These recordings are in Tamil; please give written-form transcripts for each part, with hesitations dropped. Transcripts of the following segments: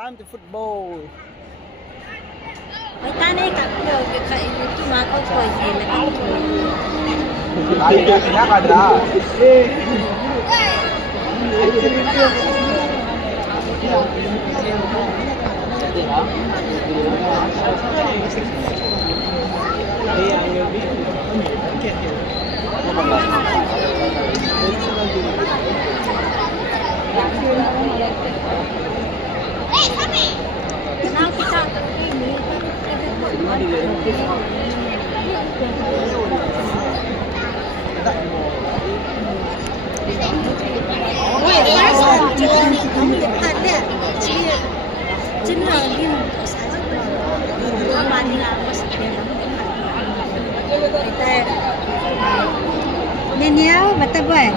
time to football. Người ta đây cả người cái khẩy chứ mà có tuổi gì là không tuổi. Tadi dia nak ada. Kenal kita ini. Wait, first kamu lihat deh, dia general dia saja. Mandi apa sih dia? Kita Nenia betul boy,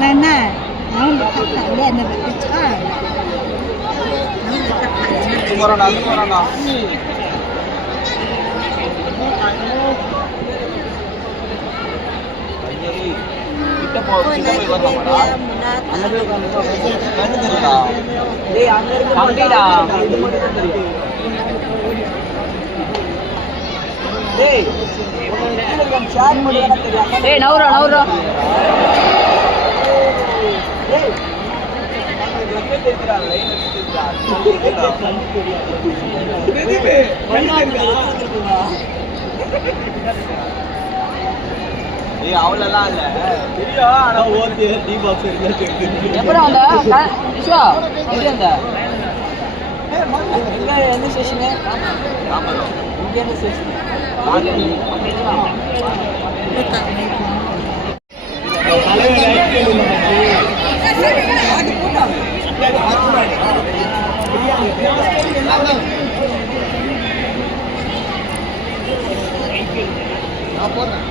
Nana, mau letak kalian nak betul. Mau letak kalian. Corona. kita mau buat apa? Naura. அவ்வளோலாம் இல்லை தெரியும் ஆனால் ஓகே டி பாக்ஸ் எப்படி வந்த விஸ்வா எப்படி வந்த இங்கே எந்த ஸ்டேஷனு இங்கே எந்த ஸ்டேஷன் நான் போடுறேன்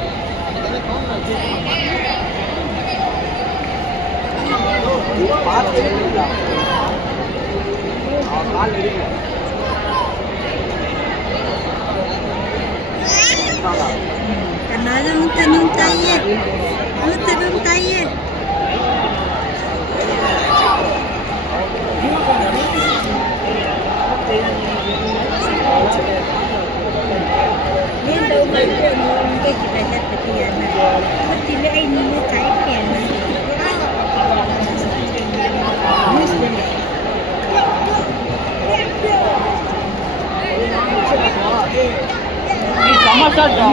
Kenapa mentanung tayet? Mentanung tayet. Nên đâu mà cái gì phải đặt cái tiền này. Mất tiền để anh mua cái tiền này. sama saja.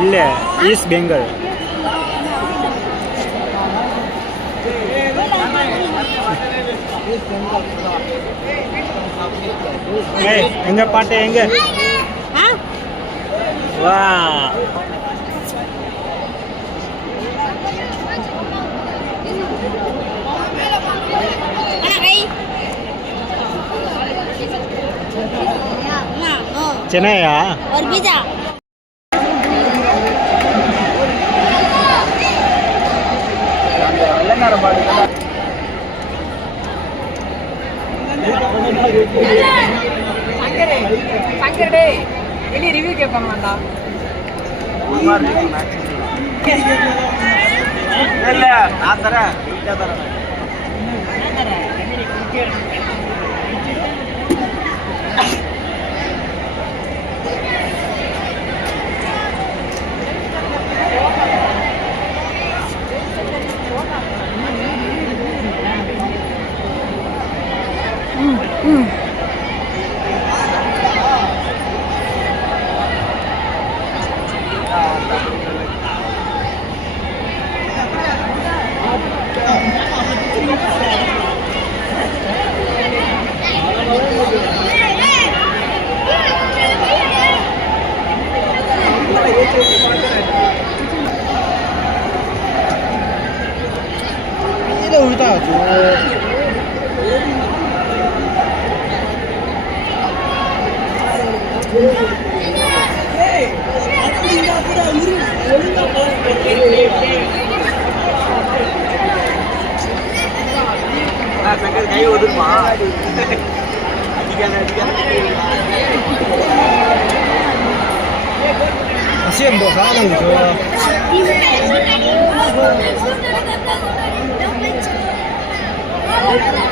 இல்ல ஈஸ்ட் பெங்கால் எங்க பாட்டு எங்க வா சென்னையா और पिज्जा சங்கர் டேய் வெளிய ரிவ்யூ கேட்பாங்கடா இல்ல நான் தரேன் வீட்டா தரேன் 이거 우리다 줘. சங்கர் கை ஒதுமா அடிக்காத 시험 뭐 하는 거죠? Hãy subscribe cho kênh Ghiền Mì Gõ để không bỏ lỡ